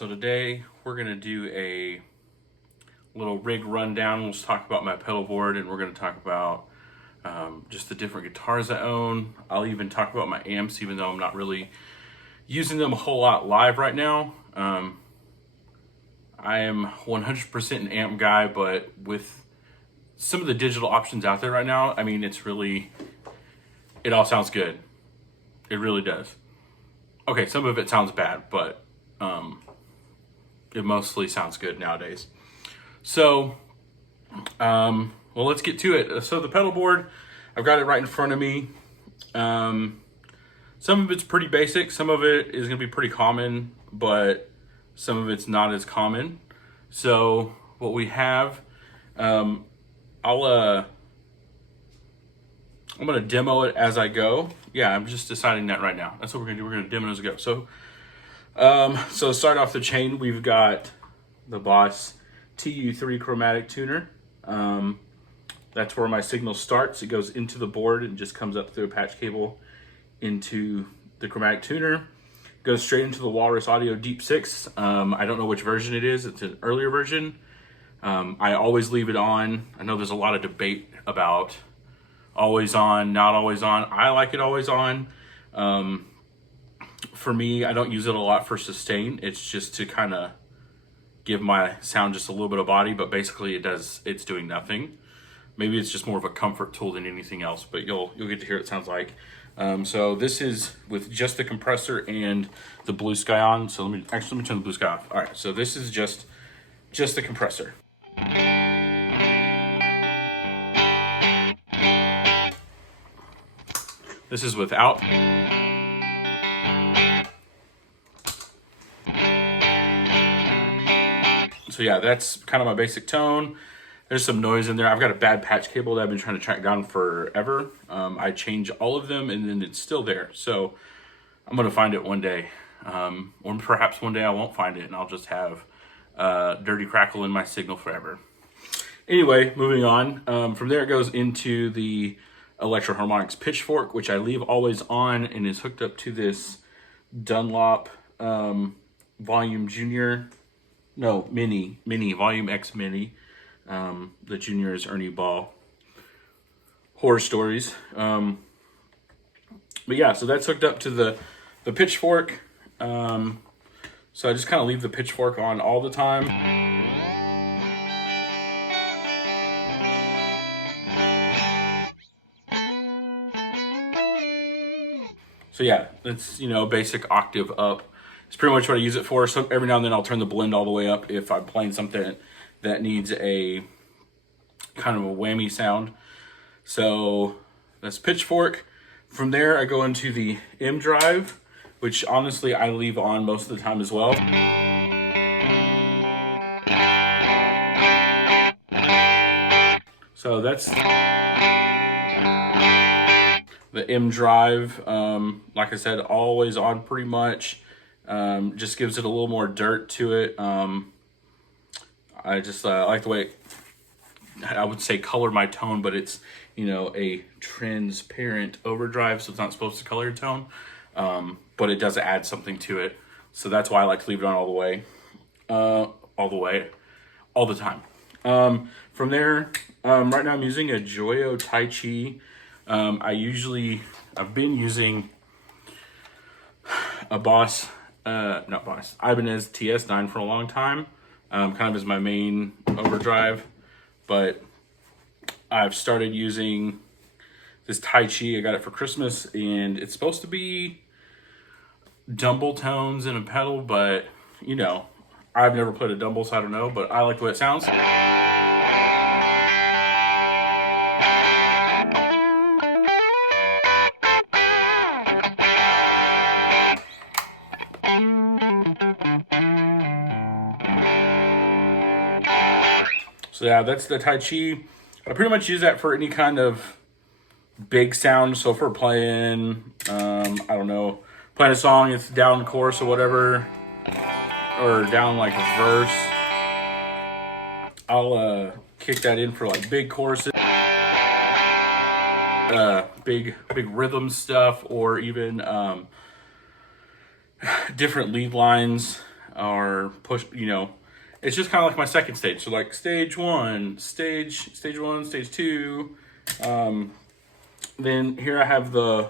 So today we're gonna do a little rig rundown. We'll just talk about my pedal board, and we're gonna talk about just the different guitars I own. I'll even talk about my amps, even though I'm not really using them a whole lot live right now. I am 100% an amp guy, but with some of the digital options out there right now, I mean, it all sounds good. It really does. Okay, some of it sounds bad, but it mostly sounds good nowadays. So, well, let's get to it. So the pedal board, I've got it right in front of me. Some of it's pretty basic. Some of it is gonna be pretty common, but some of it's not as common. So what we have, I'm gonna demo it as I go. Yeah, I'm just deciding that right now. That's what we're gonna do. We're gonna demo it as we go. So to start off the chain, we've got the Boss TU3 chromatic tuner. That's where my signal starts. It goes into the board and just comes up through a patch cable into the chromatic tuner. Goes straight into the Walrus Audio Deep 6. I don't know which version it is. It's an earlier version. I always leave it on. I know there's a lot of debate about always on, not always on. I like it always on. For me, I don't use it a lot for sustain. It's just to kind of give my sound just a little bit of body, but basically it's doing nothing. Maybe it's just more of a comfort tool than anything else, but you'll get to hear what it sounds like. So this is with just the compressor and the blue sky on. So let me turn the blue sky off. All right, so this is just the compressor. This is without. So yeah, that's kind of my basic tone. There's some noise in there. I've got a bad patch cable that I've been trying to track down forever. I change all of them and then it's still there. So I'm gonna find it one day. Or perhaps one day I won't find it and I'll just have dirty crackle in my signal forever. Anyway, moving on. From there it goes into the Electro Harmonics pitchfork, which I leave always on and is hooked up to this Dunlop Volume Mini, Volume X Mini. The Junior is Ernie Ball. Horror Stories. But yeah, so that's hooked up to the pitchfork. So I just kind of leave the pitchfork on all the time. So yeah, it's, basic octave up. It's pretty much what I use it for. So every now and then I'll turn the blend all the way up if I'm playing something that needs a kind of a whammy sound. So that's pitchfork. From there I go into the M drive, which honestly I leave on most of the time as well. So that's the M drive. Like I said, always on pretty much. Just gives it a little more dirt to it. I just like the way I would say color my tone, but it's, a transparent overdrive, so it's not supposed to color your tone. But it does add something to it. So that's why I like to leave it on all the time. From there, right now I'm using a Joyo TaiChi. I've been using a Ibanez TS9 for a long time, kind of as my main overdrive, but I've started using this TaiChi. I got it for Christmas, and it's supposed to be dumble tones in a pedal, but I've never played a dumble, so I don't know, but I like the way it sounds. So yeah, that's the TaiChi. I pretty much use that for any kind of big sound. So if we're playing, playing a song, it's down chorus or whatever, or down like a verse, I'll kick that in for like big choruses, big rhythm stuff, or even different lead lines. are pushed, it's just kind of like my second stage. So like stage one, stage 2. Then here I have the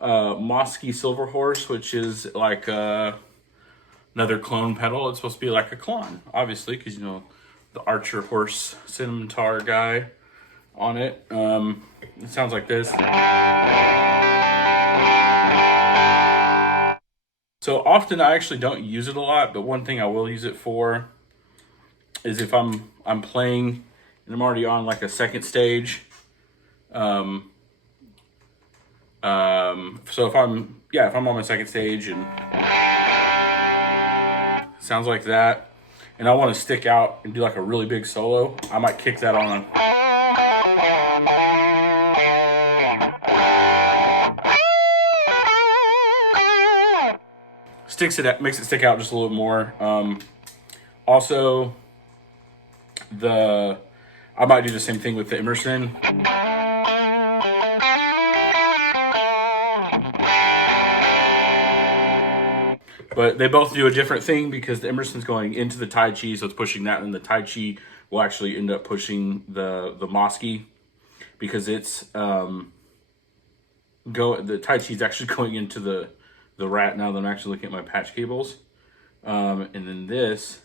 Mosky Silver Horse, which is like another clone pedal. It's supposed to be like a clone, obviously, because the Archer Horse Scimitar guy on it. It sounds like this. So often I actually don't use it a lot, but one thing I will use it for is if I'm playing and I'm already on like a second stage. So if I'm on my second stage and sounds like that, and I want to stick out and do like a really big solo, I might kick that on. Makes it stick out just a little more. Also, I might do the same thing with the Emerson. But they both do a different thing because the Emerson's going into the TaiChi, so it's pushing that, and the TaiChi will actually end up pushing the Mosky because it's the TaiChi is actually going into the rat now that I'm actually looking at my patch cables. And then this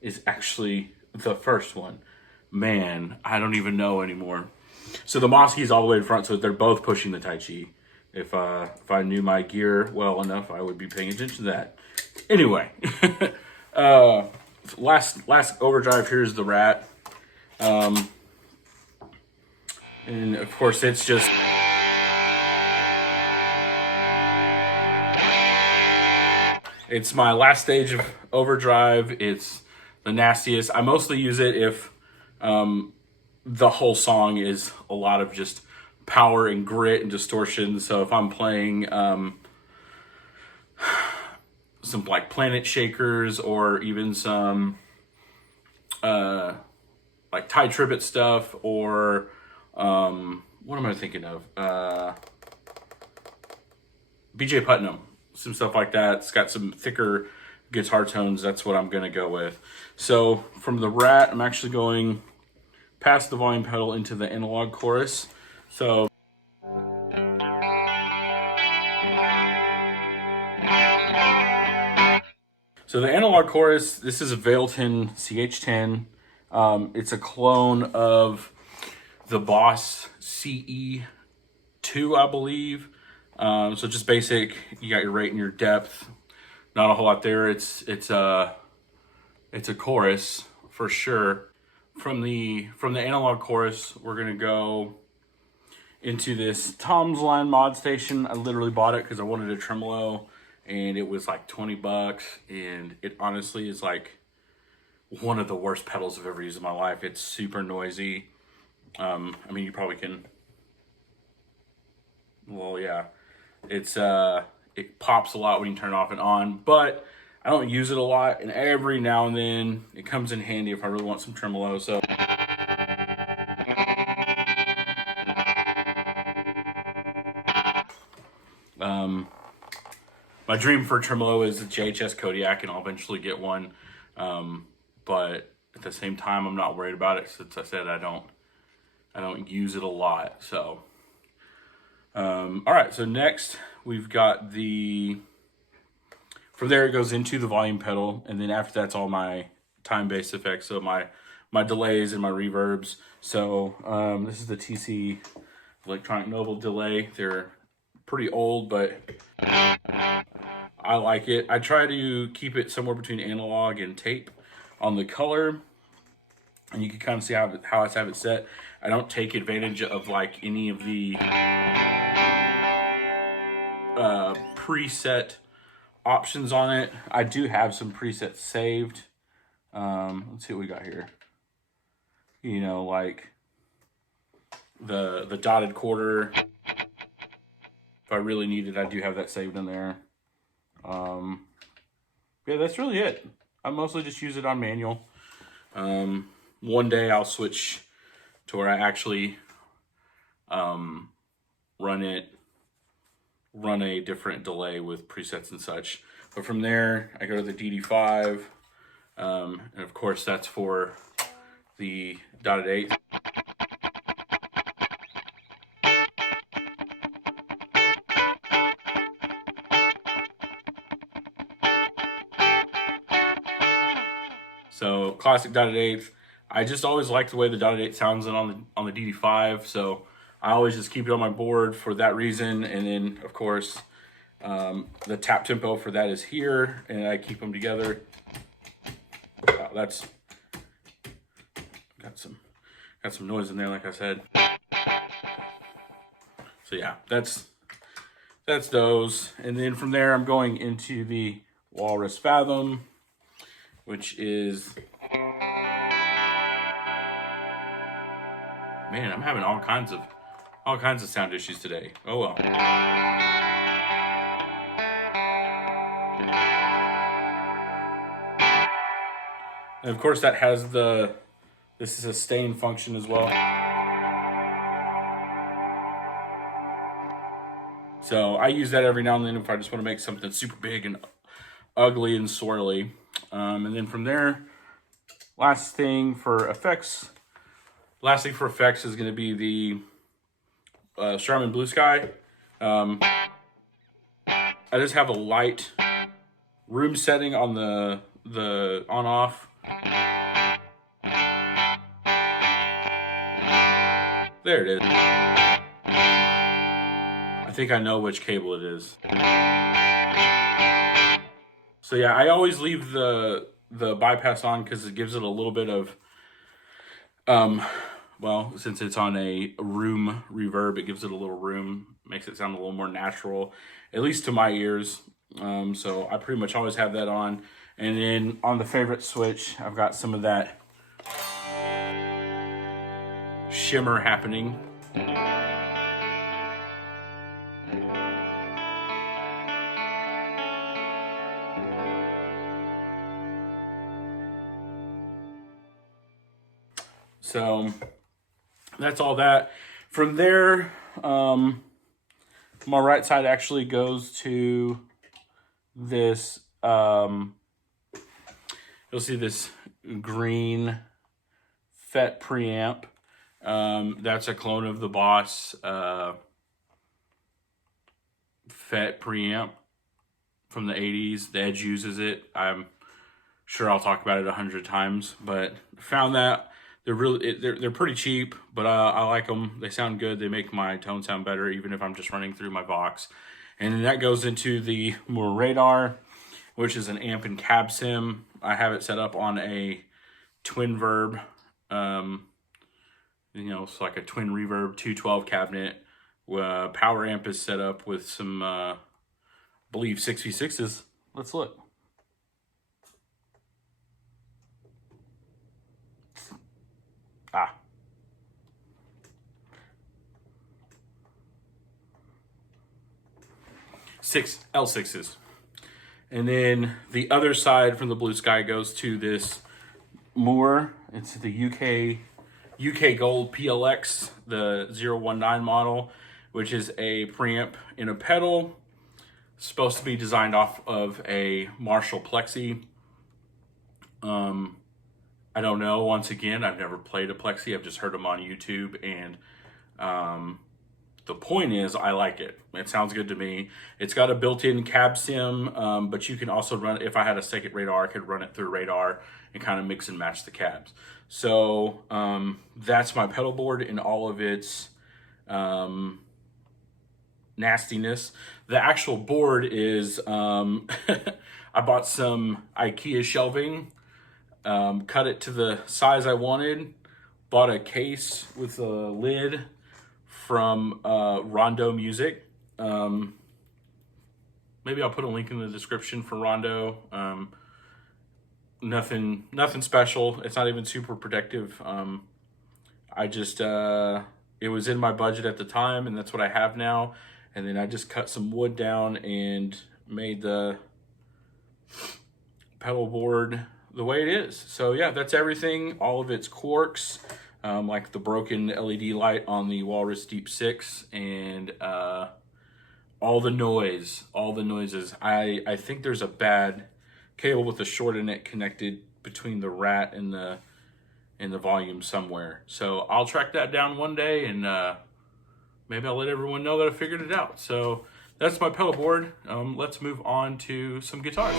is actually the first one. Man, I don't even know anymore. So the Mosky is all the way in front, so they're both pushing the TaiChi. If I knew my gear well enough, I would be paying attention to that. Anyway, last overdrive, here's the rat. And of course it's just... It's my last stage of overdrive. It's the nastiest. I mostly use it if the whole song is a lot of just power and grit and distortion. So if I'm playing some like Planet Shakers or even some like Ty Tribbett stuff or what am I thinking of? BJ Putnam. Some stuff like that. It's got some thicker guitar tones. That's what I'm going to go with. So from the rat, I'm actually going past the volume pedal into the analog chorus. So the analog chorus, this is a Valeton CH10. It's a clone of the Boss CE2, I believe. So just basic, you got your rate and your depth. Not a whole lot there. It's a chorus for sure. From the analog chorus, we're gonna go into this Tomsline mod station. I literally bought it because I wanted a tremolo, and it was like $20, and it honestly is like one of the worst pedals I've ever used in my life. It's super noisy. I mean, you probably can. Well, yeah. It pops a lot when you turn it off and on, but I don't use it a lot, and every now and then it comes in handy if I really want some tremolo. So my dream for tremolo is a JHS Kodiak, and I'll eventually get one. But at the same time, I'm not worried about it since I said I don't use it a lot. So all right, so next we've got from there it goes into the volume pedal, and then after that's all my time-based effects, so my delays and my reverbs. So this is the TC Electronic Noble delay. They're pretty old, but I like it. I try to keep it somewhere between analog and tape on the color, and you can kind of see how I have it set. I don't take advantage of like any of the preset options on it. I do have some presets saved. Let's see what we got here. You know, like the dotted quarter. If I really need it, I do have that saved in there. Yeah, that's really it. I mostly just use it on manual. One day I'll switch to where I actually run it run a different delay with presets and such. But from there, I go to the DD5, and of course that's for the dotted eighth. So classic dotted eighth. I just always like the way the dotted eighth sounds on the DD5, so I always just keep it on my board for that reason. And then of course the tap tempo for that is here, and I keep them together. Wow, that's got some noise in there, like I said. So yeah, that's those. And then from there, I'm going into the Walrus Fathom, which is, man, I'm having all kinds of sound issues today. Oh well. And of course that has this is a sustain function as well. So I use that every now and then if I just want to make something super big and ugly and swirly. And then from there, last thing for effects is going to be the Strymon Blue Sky. I just have a light room setting on the on-off. There it is. I think I know which cable it is. So yeah, I always leave the bypass on because it gives it a little bit of, well, since it's on a room reverb, it gives it a little room, makes it sound a little more natural, at least to my ears. So I pretty much always have that on. And then on the favorite switch, I've got some of that shimmer happening. So that's all that. From there, my right side actually goes to this, you'll see this green FET preamp. That's a clone of the Boss FET preamp from the 80s. The Edge uses it. I'm sure I'll talk about it 100 times, but found that they're pretty cheap, but I like them. They sound good. They make my tone sound better, even if I'm just running through my Vox. And then that goes into the Mooer radar, which is an amp and cab sim. I have it set up on a twin verb, it's like a twin reverb 212 cabinet. Power amp is set up with some, I believe 6v6s. Let's look. Six L6s. And then the other side from the Blue Sky goes to this Mooer. It's the UK Gold PLX, the 019 model, which is a preamp in a pedal. Supposed to be designed off of a Marshall Plexi. I don't know. Once again, I've never played a Plexi. I've just heard them on YouTube, and the point is, I like it. It sounds good to me. It's got a built-in cab sim, but you can also run, if I had a second radar, I could run it through radar and kind of mix and match the cabs. So that's my pedal board in all of its nastiness. The actual board is, I bought some IKEA shelving, cut it to the size I wanted, bought a case with a lid from Rondo Music. Maybe I'll put a link in the description for Rondo. Nothing special. It's not even super protective. I just, it was in my budget at the time, and that's what I have now. And then I just cut some wood down and made the pedal board the way it is. So yeah, that's everything. All of its quarks. Like the broken LED light on the Walrus Deep 6, and all the noises. I think there's a bad cable with a short in it connected between the rat and the volume somewhere. So I'll track that down one day, and maybe I'll let everyone know that I figured it out. So that's my pedal board. Let's move on to some guitars.